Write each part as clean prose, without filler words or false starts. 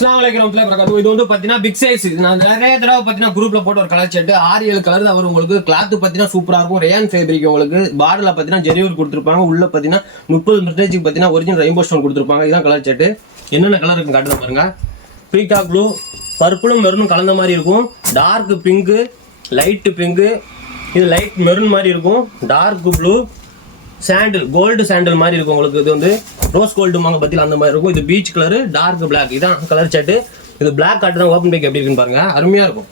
அஸ்ஸலாமு இது வந்து பாத்தீங்கன்னா பிக் சைஸ். நான் நிறைய தடவை பாத்தீங்கன்னா குரூப்ல போட்டு ஒரு கலர் ஷர்ட் 6-7 கலர் தான் வரும். உங்களுக்கு கிளாத் பாத்தீங்கன்னா சூப்பரா இருக்கும். Rayon fabric. உங்களுக்கு பார்டர்ல பாத்தீங்கன்னா ஜெரியூர் கொடுத்துருப்பாங்க. உள்ள பாத்தீங்கன்னா 30% பாத்தீங்கன்னா ஒரிஜினல் ரெயின்போ ஸ்டோன் கொடுத்துருப்பாங்க. இதான் கலர் ஷர்ட். என்னென்ன கலர் இருக்குன்னு காட்டுதான் பாருங்க. பீகாக் ப்ளூ, பர்பிளும் மெரூனும் கலந்த மாதிரி இருக்கும். டார்க் பிங்க், லைட் பிங்க், இது லைட் மெரூன் மாதிரி இருக்கும். டார்க் ப்ளூ, சாண்டில், கோல்டு சாண்டில் மாதிரி இருக்கும். உங்களுக்கு இது வந்து ரோஸ் கோல்டு மாங்க பத்தியில் அந்த மாதிரி இருக்கும். இது பீச் கலரு, டார்க் பிளாக். இதான் கலர் சார்ட்டு. இது பிளாக் காட்டு தான். ஓப்பன் பேக் எப்படி இருக்குன்னு பாருங்க. அருமையா இருக்கும்.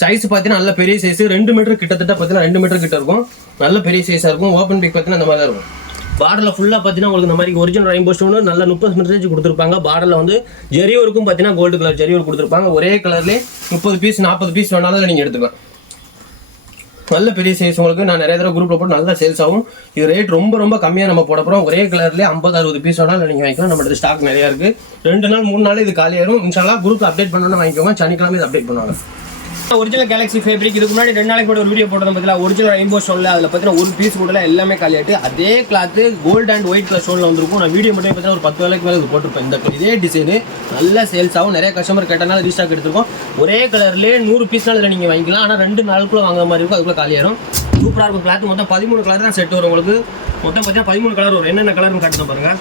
சைஸ் பார்த்தீங்கன்னா நல்ல பெரிய சைஸ். 2 மீட்டர் கிட்டத்தட்ட பார்த்தீங்கன்னா 2 மீட்டர் கிட்ட இருக்கும். நல்ல பெரிய சைஸாக இருக்கும். ஓப்பன் பேக் பார்த்தீங்கன்னா இந்த மாதிரி தான் இருக்கும். பார்டரில் ஃபுல்லாக பார்த்தீங்கன்னா உங்களுக்கு இந்த மாதிரி ஒரிஜினல் ரெயின்போ ஸ்டோன் நல்ல 30% கொடுத்துருப்பாங்க. பார்டரில் வந்து ஜெரியூருக்கும் பார்த்தீங்கன்னா கோல்டு கலர் ஜெரியூர் கொடுத்துருப்பாங்க. ஒரே கலர்லேயே 30 பீஸ் 40 பீஸ் வேணாலும் நீங்கள் எடுத்துக்கலாம். நல்ல பெரிய சைஸ். உங்களுக்கு நான் நிறைய தடவை குரூப்ல போட்டு நல்லா சேல்ஸ் ஆகும். இது ரேட் ரொம்ப கம்மியாக நம்ம போட போகிறோம். ஒரே கலர்லேயே 50-60 பீஸ் வேணாலும் நீங்கள் வாங்கிக்கலாம். நம்மகிட்ட ஸ்டாக் நிறையா இருக்குது. 2 நாள் 3 நாள் இது காலியாயிரும். இன்ஷால்லா குரூப் அப்டேட் பண்ணணும்னு வாங்கிக்கோங்க. சனிக்கிழமை இது அப்டேட் பண்ணுவாங்க. Original Galaxy fabric. இதுக்கு முன்னாடி 2 நாளைக்கு கூட ஒரு வீடியோ போட்டது பார்த்தீங்கன்னா ஒரிஜினல் ரெயின்போ ஸ்டோன்ல அதில் பார்த்தீங்கன்னா ஒரு பீஸ் கூட எல்லாமே காலியாட்டு. அதே cloth gold and white colour ஸ்டோன்ல வந்துருக்கும். நான் வீடியோ மட்டும் பார்த்தீங்கன்னா ஒரு 10 வேலைக்கு மேலே இது போட்டிருப்பேன். இந்த இதே டிசைனு நல்ல சேல்ஸ் ஆகும். நிறைய கஸ்டமர் கேட்டனால ரீஸ்டாக் எடுத்துருக்கோம். ஒரே கலர்லேயே 100 பீஸ்னால நீங்கள் வாங்கிக்கலாம். ஆனால் 2 நாளுக்குள்ள வாங்குற மாதிரி இருக்கும். அதுக்குள்ள காலியாயிரும். சூப்பராக இருக்கும். கிளாத் மொத்தம் 13 கலர் தான் செட் வரும். உங்களுக்கு மொத்தம் பார்த்தீங்கன்னா 13 கலர் வரும். என்னென்ன கலர்னு காட்டுதான் பாருங்க.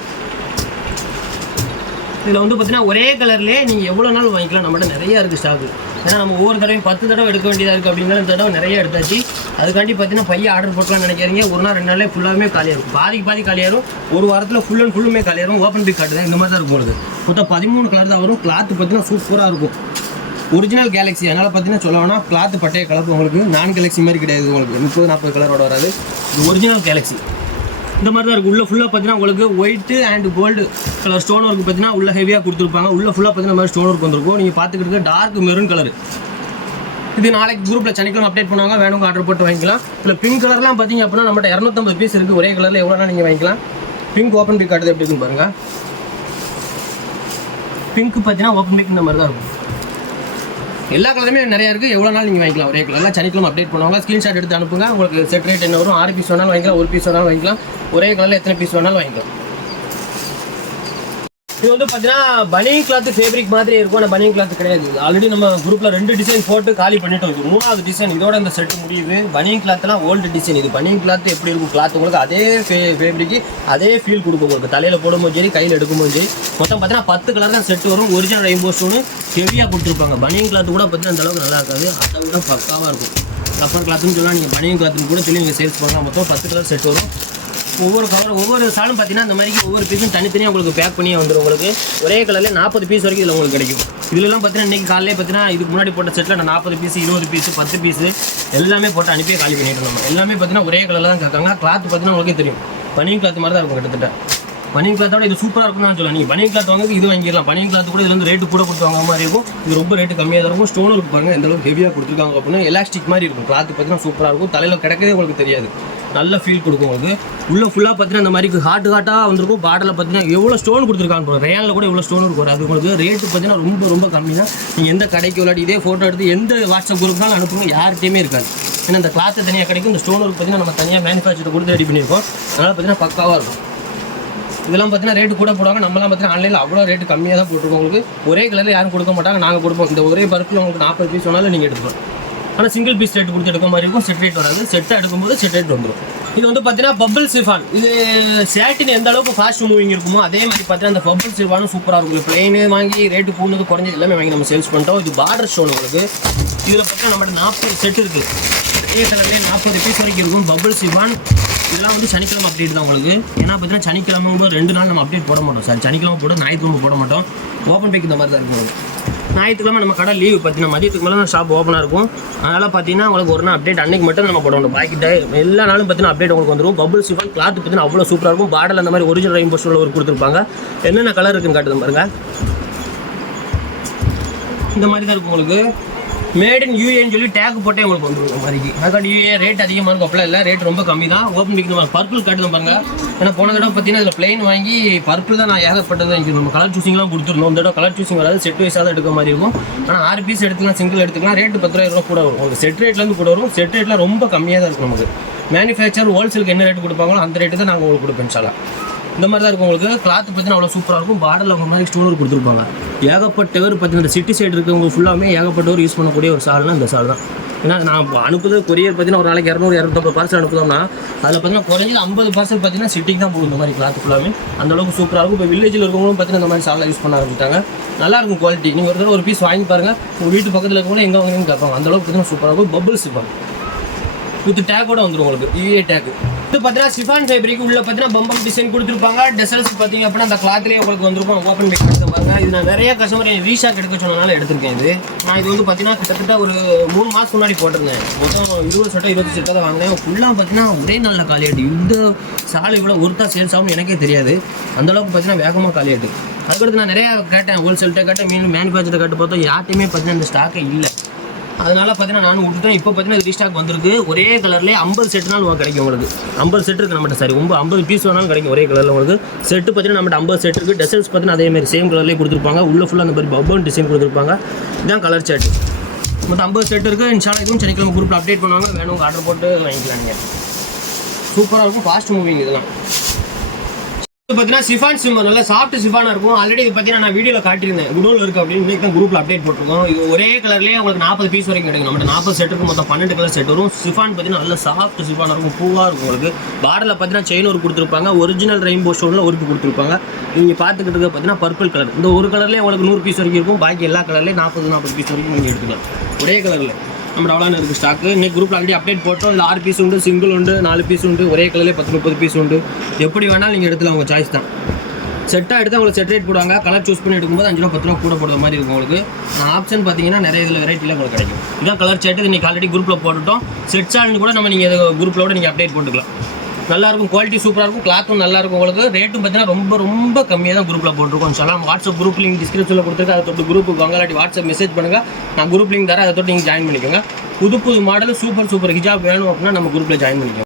இதில் வந்து பார்த்தீங்கன்னா ஒரே கலர்லேயே நீங்கள் எவ்வளோ நாள் வாங்கிக்கலாம். நம்மகிட்ட நிறைய இருக்குது ஸ்டாக்கு. ஏன்னா நம்ம ஒவ்வொரு தடவையும் 10 தடவை எடுக்க வேண்டியதாக இருக்குது. அப்படிங்கிற இந்த தடவை நிறைய எடுத்தாச்சு. அதுக்காண்டி பார்த்தீங்கன்னா பையன் ஆர்டர் போட்டலாம்னு நினைக்கிறீங்க. ஒரு நாள் 2 நாளே ஃபுல்லாகவே காலியாகும். பாதி காலியாகும். ஒரு வாரத்தில் ஃபுல் அண்ட் ஃபுல்லுமே காலியாகும். ஓப்பன் பிக் காட்டுதான் இந்த மாதிரி தான் இருக்கும். உங்களுக்கு மொத்தம் 13 கலர் தான் வரும். கிளாத் பார்த்தீங்கன்னா சூப்பராக இருக்கும். Original Galaxy. அதனால் பார்த்தீங்கன்னா சொல்லணும்னா கிளாத் பட்டைய கலப்பு. உங்களுக்கு நான் கேலக்ஸி மாதிரி கிடையாது. உங்களுக்கு 30-40 கலரோட வராது. இது ஒரிஜினல் கேலக்ஸி. இந்த மாதிரி தான் இருக்கும். உள்ள ஃபுல்லாக பார்த்தீங்கன்னா உங்களுக்கு white and gold colour stone work பார்த்தீங்கன்னா உள்ள ஹெவியாக கொடுத்துருப்பாங்க. உள்ள ஃபுல்லாக பார்த்தீங்கன்னா மாதிரி ஸ்டோன் ஒர்க் வந்துருக்கும். நீங்கள் பார்த்துக்கிட்டு டார்க் மெரூன் கலர். இது நாளைக்கு குரூப்பில் சனிக்கிழமை அப்டேட் பண்ணுவாங்க. வேணுங்க ஆர்டர் போட்டு வாங்கிக்கலாம். இல்லை பிங்க் கலர்லாம் பார்த்தீங்க அப்படின்னா நம்மகிட்ட 250 பீஸ் இருக்குது. ஒரே கலரில் எவ்வளோனா நீங்கள் வாங்கிக்கலாம். பிங்க் ஓப்பன் பிக் காட்டுது எப்படி இருக்குன்னு பாருங்கள். பிங்க் பார்த்தீங்கன்னா ஓப்பன் பிக் இந்த மாதிரி தான் இருக்கும். எல்லா கலருமே நிறையா இருக்குது. எவ்வளோ நாள் நீங்கள் வாங்கிக்கலாம். ஒரே கலர்லாம் சனிக்கிழமை அப்டேட் பண்ணுவாங்க. ஸ்க்ரீன்ஷாட் எடுத்து அனுப்புங்க. உங்களுக்கு செட் ரேட் என்ன வரும். 6 பீஸ் வேணாலும் வாங்கிக்கலாம், 1 பீஸ் வேணாலும் வாங்கிக்கலாம். ஒரே கலரில் எத்தனை பீஸ் வேணாலும் வாங்கிக்கலாம். இது வந்து பார்த்தீங்கன்னா பனியன் கிளாத் ஃபேப்ரிக் மாதிரி இருக்கும். ஆனால் பனியன் கிளாத் கிடையாது. ஆல்ரெடி நம்ம குரூப்பில் 2 டிசைன் போட்டு காலி பண்ணிட்டோம். இது 3வது டிசைன். இதோட இந்த செட் முடியுது. பனியன் கிளாத்லாம் ஓல்டு டிசைன். இது பனியன் கிளாத் எப்படி இருக்கும். கிளாத் உங்களுக்கு அதே ஃபேப்ரிக்கு அதே ஃபீல் கொடுக்கும். உங்களுக்கு தலையில் போடும்போது சரி, கையில் எடுக்கும்போது சரி. மொத்தம் பார்த்தீங்கன்னா 10 கலர் தான் செட் வரும். ஒரிஜினல் ரெயின்போ ஸ்டோனு ஹெவியாக கொடுத்துருப்பாங்க. பனியன் கிளாத் கூட பார்த்தீங்கன்னா அந்த அளவுக்கு நல்லா இருக்காது. அதை விட பக்காவாக இருக்கும். ரப்பர் கிளாத்துன்னு சொல்லலாம். நீங்கள் பனியன் கிளாத்துன்னு கூட சொல்லி நீங்கள் சேல்ஸ் பண்ணலாம். மொத்தம் 10 கலர் செட் வரும். ஒவ்வொரு சாலும் பார்த்தீங்கன்னா இந்த மாதிரி ஒவ்வொரு பீஸும் தனித்தனியாக உங்களுக்கு பேக் பண்ணியே வந்துடும். உங்களுக்கு ஒரே கலரில் 40 பீஸ் வரைக்கும் இதில் உங்களுக்கு கிடைக்கும். இதுலலாம் பார்த்தீங்கன்னா இன்றைக்கி காலையில் பார்த்தீங்கன்னா இதுக்கு முன்னாடி போட்ட செட்டில் நான் 40 பீஸ் 20 பீஸ் 10 பீஸ் எல்லாமே போட்டு அனுப்பியே காலி பண்ணிட்டு நம்ம. எல்லாமே பார்த்தீங்கன்னா ஒரே கலரில் தான் கேட்காங்க. கிளாத் பார்த்தீங்கன்னா உங்களுக்கே தெரியும். பனியன் கிளாத் மாதிரி தான் இருக்கும். கிட்டத்தட்ட பனியன் கிளாத்தோட இது சூப்பராக இருக்கும்னு நான் சொல்லலாம். நீங்கள் பனியன் கிளாத் வாங்க இது வாங்கிடலாம். பனியன் கிளாத் கூட இதில் வந்து ரேட்டு கூட கொடுத்து வாங்க மாதிரி இருக்கும். இது ரொம்ப ரேட்டு கம்மியாக தான் இருக்கும். ஸ்டோன் இருக்கு பாருங்கள் எந்த அளவுக்கு ஹெவியாக கொடுத்துருக்காங்க அப்படின்னா. எலாஸ்டிக் மாதிரி இருக்கும். கிளாத் பார்த்தீங்கன்னா சூப்பராக இருக்கும். தலையில் கிடக்கதே உங்களுக்கு தெரியாது. நல்ல ஃபீல் கொடுக்கும். உங்களுக்கு உள்ள ஃபுல்லாக பார்த்தீங்கன்னா இந்த மாதிரி ஹாட்டாக வந்திருக்கும். பார்டரில் பார்த்தீங்கன்னா எவ்வளோ ஸ்டோன் கொடுத்துருக்காங்க. ரேயானில் கூட எவ்வளோ ஸ்டோன் இருக்கும். அது உங்களுக்கு ரேட்டு பார்த்தீங்கன்னா ரொம்ப கம்மி தான். நீங்கள் எந்த கடைக்கு விளையாடி இதே ஃபோட்டோ எடுத்து எந்த வாட்ஸ்அப் குரூப்னாலும் அனுப்புங்க. யார்கிட்டையுமே இருக்காது. ஏன்னா இந்த கிளாத்து தனியாக கிடைக்கும். இந்த ஸ்டோன் ஒர்க் பார்த்தீங்கன்னா நம்ம தனியாக மேனுஃபேக்சர் கொடுத்து ரெடி பண்ணியிருக்கோம். அதனால் பார்த்தீங்கன்னா பக்காவாக இருக்கும். இதெல்லாம் பார்த்தீங்கன்னா ரேட்டு கூட போடுவாங்க. நம்மளாம் பார்த்தீங்கன்னா ஆன்லைனில் அவ்வளோ ரேட்டு கம்மியாக தான் போட்டுருக்கோம். உங்களுக்கு ஒரே கலரில் யாரும் கொடுக்க மாட்டாங்க. நாங்கள் கொடுப்போம். இந்த ஒரே பருப்பில் உங்களுக்கு 40 பீஸ் வேணாலும் நீங்கள் எடுத்துக்கலாம். ஆனால் சிங்கிள் பீஸ் ரேட் கொடுத்து எடுக்க மாதிரி இருக்கும். செட் ரேட் வராது. செட்டாக எடுக்கும்போது செட் ரேட் வந்துடும். இது வந்து பார்த்தீங்கன்னா பபிள் சிஃபான். இது சேட்டின் எந்த அளவுக்கு ஃபாஸ்ட் மூவிங் இருக்குமோ அதே மாதிரி பார்த்தீங்கன்னா அந்த பபிள் சிஃபானும் சூப்பராக இருக்கும். பிளெயினே வாங்கி ரேட்டு போனது குறைஞ்சது எல்லாமே வாங்கி நம்ம சேல்ஸ் பண்ணிட்டோம். இது பார்டர் ஸ்டோன் உங்களுக்கு. இதில் பார்த்தீங்கன்னா நம்மகிட்ட 40 செட் இருக்குது. அதே கலர்லேயே 40 பீஸ் வரைக்கும் இருக்கும். பபிள் சிஃபான் இதெல்லாம் வந்து சனிக்கிழமை அப்டேட் தான் உங்களுக்கு. ஏன்னா பார்த்தீங்கன்னா சனிக்கிழமை 2 நாள் நம்ம அப்டேட் போட மாட்டோம். சார் சனிக்கிழமை போட ஞாயிற்றுக்கிழமை போட மாட்டோம். ஓப்பன் பேக் இந்த மாதிரி தான் இருக்கும். ஞாயிற்றுக்கிழமை நம்ம கடை லீவ் பார்த்தீங்கன்னா மதியத்துக்கு மேலே தான் ஷாப் ஓப்பனாக இருக்கும். அதனால் பார்த்தீங்கன்னா உங்களுக்கு ஒரு நாள் அப்டேட் அன்றைக்கி மட்டும் நம்ம போடணும். பாக்கி எல்லா நாளும் பார்த்தீங்கன்னா அப்டேட் உங்களுக்கு வந்துடும். பபிள் சிஃபான் கிளாத் பார்த்தீங்கன்னா அவ்வளோ சூப்பராக இருக்கும். பார்டரில் அந்த மாதிரி ஒரிஜினல் ரெயின்போ ஸ்டோனில் ஒரு கொடுத்துருப்பாங்க. என்னென்ன கலர் இருக்குன்னு காட்டுது பாருங்கள். இந்த மாதிரி தான் இருக்கும் உங்களுக்கு. மேட் இன் யூஏன்னு சொல்லி டேக் போட்டே உங்களுக்கு வந்துடும். மாதிரி அதுக்காண்டி யூஏ ரேட் அதிகமாக இருக்கும். அப்பெல்லாம் இல்லை, ரேட் ரொம்ப கம்மி தான். ஓப்பன் பிக் பர்பிள் காட்டுது பாருங்கள். ஏன்னா போன தடவை பார்த்தீங்கன்னா இதில் பிளெயின் வாங்கி பர்பிள் தான் நான் ஏகப்பட்டது தான். நம்ம கலர் சூசிங்லாம் கொடுத்துருந்தோம். இந்த தடவை கலர் சூசிங் வராது. செட் வைஸாக தான் எடுக்க மாதிரி இருக்கும். ஆனால் 6 பீஸ் எடுத்துக்கலாம், சிங்கிள் எடுத்துக்கலாம். ரேட்டு 10 ரூபா கூட வரும். உங்களுக்கு செட் ரேட்லேருந்து கூட வரும். செட் ரேட்டில் ரொம்ப கம்மியாக தான் இருக்கும். நமக்கு மேனுஃபேக்சர் ஹோல்சேலுக்கு என்ன ரேட்டு கொடுப்பாங்களோ அந்த ரேட்டு தான் நாங்கள் உங்களுக்கு கொடுப்போம். இன்ஷால்லா இந்த மாதிரி தான் இருக்கும் உங்களுக்கு. கிளாத் பார்த்தீங்கன்னா அவ்வளோ சூப்பராக இருக்கும். பார்டரில் அவங்க மாதிரி ஸ்டோன் கொடுத்துருப்பாங்க. ஏகப்பட்டவர் பார்த்தீங்கன்னா சிட்டி சைடு இருக்கவங்க ஃபுல்லாமே ஏகப்பட்டவர் யூஸ் பண்ணக்கூடிய ஒரு சால்னா இந்த சால் தான். ஏன்னா நான் அனுப்புது கொரியர் பார்த்தீங்கன்னா ஒரு நாளைக்கு 200-250 பார்சல் அனுப்புதோம்னா அதில் பார்த்தீங்கன்னா குறைஞ்சது 50 பார்சல் பார்த்தீங்கன்னா சிட்டிக்கு தான் போகும் இந்த மாதிரி கிளாத் ஃபுல்லாமே. அந்தளவுக்கு சூப்பராக இருக்கும். இப்போ வில்லேஜில் இருக்கவங்களும் பார்த்தீங்கன்னா இந்த மாதிரி சாலை யூஸ் பண்ண ஆரம்பிச்சிட்டாங்க. நல்லாயிருக்கும் குவாலிட்டி. நீங்கள் ஒரு தடவை ஒரு பீஸ் வாங்கி பாருங்கள். உங்கள் வீட்டு பக்கத்தில் இருக்கவங்களும் எங்கே வாங்கினு கேட்பாங்க. அந்தளவுக்கு பார்த்தீங்கன்னா சூப்பராக இருக்கும். பபிள்ஸ் இருப்பாங்க வித் டேக்கோட வந்துடும் உங்களுக்கு. EA take. இது பார்த்தீங்கன்னா சிஃபான் ஃபேப்ரிக் உள்ள பார்த்தீங்கன்னா பம்பம் டிசைன் கொடுத்துருப்பாங்க. டெசல்ஸ் பார்த்தீங்க அப்படின்னா அந்த கிளாத்லேயே உங்களுக்கு வந்துருக்கும். ஓப்பன் பேக் எடுத்து பாருங்க. இது நான் நிறைய கஸ்டமர் ரீஷாக் எடுக்க சொன்னனால எடுத்திருக்கேன். இது நான் இது வந்து பார்த்தீங்கன்னா கிட்டத்தட்ட ஒரு 3 மாதம் முன்னாடி போட்டிருந்தேன். மொத்தம் 20 செட்டோ 20 செட்டோ தான் வாங்கினேன். ஃபுல்லாக பார்த்தீங்கன்னா ஒரே நல்ல காலியாட்டு. இந்த சாலை கூட ஒருத்தா சேல்ஸ் ஆகும் எனக்கே தெரியாது. அந்தளவுக்கு பார்த்தீங்கன்னா வேகமாக காலியாட்டு. அதுக்கடுத்து நான் நிறையா கேட்டேன். ஹோல்சேல்கிட்ட கேட்டேன், மேனுஃபேக்சர்கிட்ட கேட்டு பார்த்தோம். யார்ட்டையுமே பார்த்தீங்கன்னா இந்த ஸ்டாக்கே இல்லை. அதனால பார்த்தீங்கன்னா நானும் விட்டுட்டேன். இப்போ பார்த்தீங்கன்னா இது ரீஸ்டாக் வந்திருக்கு. ஒரே கலர்லேயே 50 செட்டுனாலும் கிடைக்கும் உங்களுக்கு. 50 செட் இருக்குது நம்மகிட்ட. சரி 50 பீஸ் வேணாலும் கிடைக்கும் ஒரே கலரில் உங்களுக்கு. செட்டு பார்த்தீங்கன்னா நம்மகிட்ட 50 செட் இருக்குது. டெசல்ஸ் பார்த்தீங்கன்னா அதேமாதிரி சேம் கலர்லேயே கொடுத்துருப்பாங்க. உள்ள ஃபுல்லாக அந்த மாதிரி பப்பன் டிசைன் கொடுத்துருப்பாங்க. இதுதான் கலர் சார்ட். மொத்தம் 50 செட் இருக்குது. இன்ஷால்லா இதுவும் சனிக்கிழமை குரூப்பில் அப்டேட் பண்ணுவாங்க. வேணும் ஆர்டர் போட்டு வாங்கிக்கலாம் நீங்கள். சூப்பராக இருக்கும். ஃபாஸ்ட் மூவிங் இதெல்லாம். இது பார்த்தீங்கன்னா சிஃபான் சிம் நல்லா சாஃப்ட் சிஃபானாக இருக்கும். ஆல்ரெடி இது பார்த்தீங்கன்னா நான் வீடியோவில் காட்டியிருந்தேன். குடோவில் இருக்குது அப்படின்னு இன்னைக்கு தான் குரூப்பில் அப்டேட் போட்டிருக்கோம். இது ஒரே கலர்லேயே உங்களுக்கு 40 பீஸ் வரைக்கும் கிடைக்கும். நம்ம 40 செட்டுக்கு மொத்தம் 12 கலர் செட் வரும். சிஃபான் பார்த்தீங்கன்னா நல்ல சாஃப்ட் சிஃபானாக இருக்கும். பூவாக இருக்கும் உங்களுக்கு. பார்டரில் பார்த்தீங்கன்னா செயின் ஒரு கொடுத்துருப்பாங்க. ஒரிஜினல் ரெயின்போ ஸ்டோனில் ஒர்க்கு கொடுத்துருப்பாங்க. நீங்கள் பார்த்துக்கிட்டு இருக்க பார்த்தீங்கன்னா பர்பிள் கலர். இந்த ஒரு கலர்லேயே உங்களுக்கு 100 பீஸ் வரைக்கும் இருக்கும். பாக்கி எல்லா கலர்லேயும் 40 பீஸ் வரைக்கும் நீங்கள் எடுத்துக்கலாம். ஒரே கலரில் நம்ம அவ்வளோ இருக்குது ஸ்டாக்கு. இன்னைக்கு குரூப்பில் ஆல்ரெடி அப்டேட் போட்டோம். இல்லை 6 பீஸ் உண்டு, சிங்கிள் உண்டு, 4 பீஸ் உண்டு. ஒரே கலர்லேயே 10-30 பீஸ் உண்டு. எப்படி வேணாலும் நீங்கள் எடுத்துலாம். உங்கள் சாய்ஸ் தான். செட்டாக எடுத்து உங்களுக்கு செட் ரேட் போடுவாங்க. கலர் சூஸ் பண்ணி எடுக்கும்போது 5 ரூபா 10 ரூபா கூட போடுற மாதிரி இருக்கும் உங்களுக்கு. ஆப்ஷன் பார்த்தீங்கன்னா நிறைய இதில் வெரைட்டியில் உங்களுக்கு கிடைக்கும். இதான் கலர் செட்டு. இன்றைக்கி ஆல்ரெடி குரூப்பில் போட்டுட்டோம். செட் சால்னு கூட நம்ம நீங்கள் குரூப்பில் கூட நீங்கள் அப்டேட் போட்டுக்கலாம். நல்லாயிருக்கும். குவாலிட்டி சூப்பராக இருக்கும். கிளாத்தும் நல்லாயிருக்கும் உங்களுக்கு. ரேட்டும் பார்த்தீங்கன்னா ரொம்ப கம்மியாக தான் குரூப்பில் போட்டிருக்கோம். இன்ஷால்லா வாட்ஸ்அப் குரூப் லிங்க் டிஸ்கிரிப்ஷனில் கொடுத்துருக்கு. அதை தொட்டு குரூப்புக்கு வாங்கலாட்டி வாட்ஸ்அப் மெசேஜ் பண்ணுங்கள். நான் குரூப் லிங்க் தரேன். அதை தொட்டு நீங்கள் ஜாயின் பண்ணிக்கோங்க. புது மாடல் சூப்பர் ஹிஜாப் வேணும் அப்படின்னா நம்ம குரூப்பில் ஜாயின் பண்ணிக்கோங்க.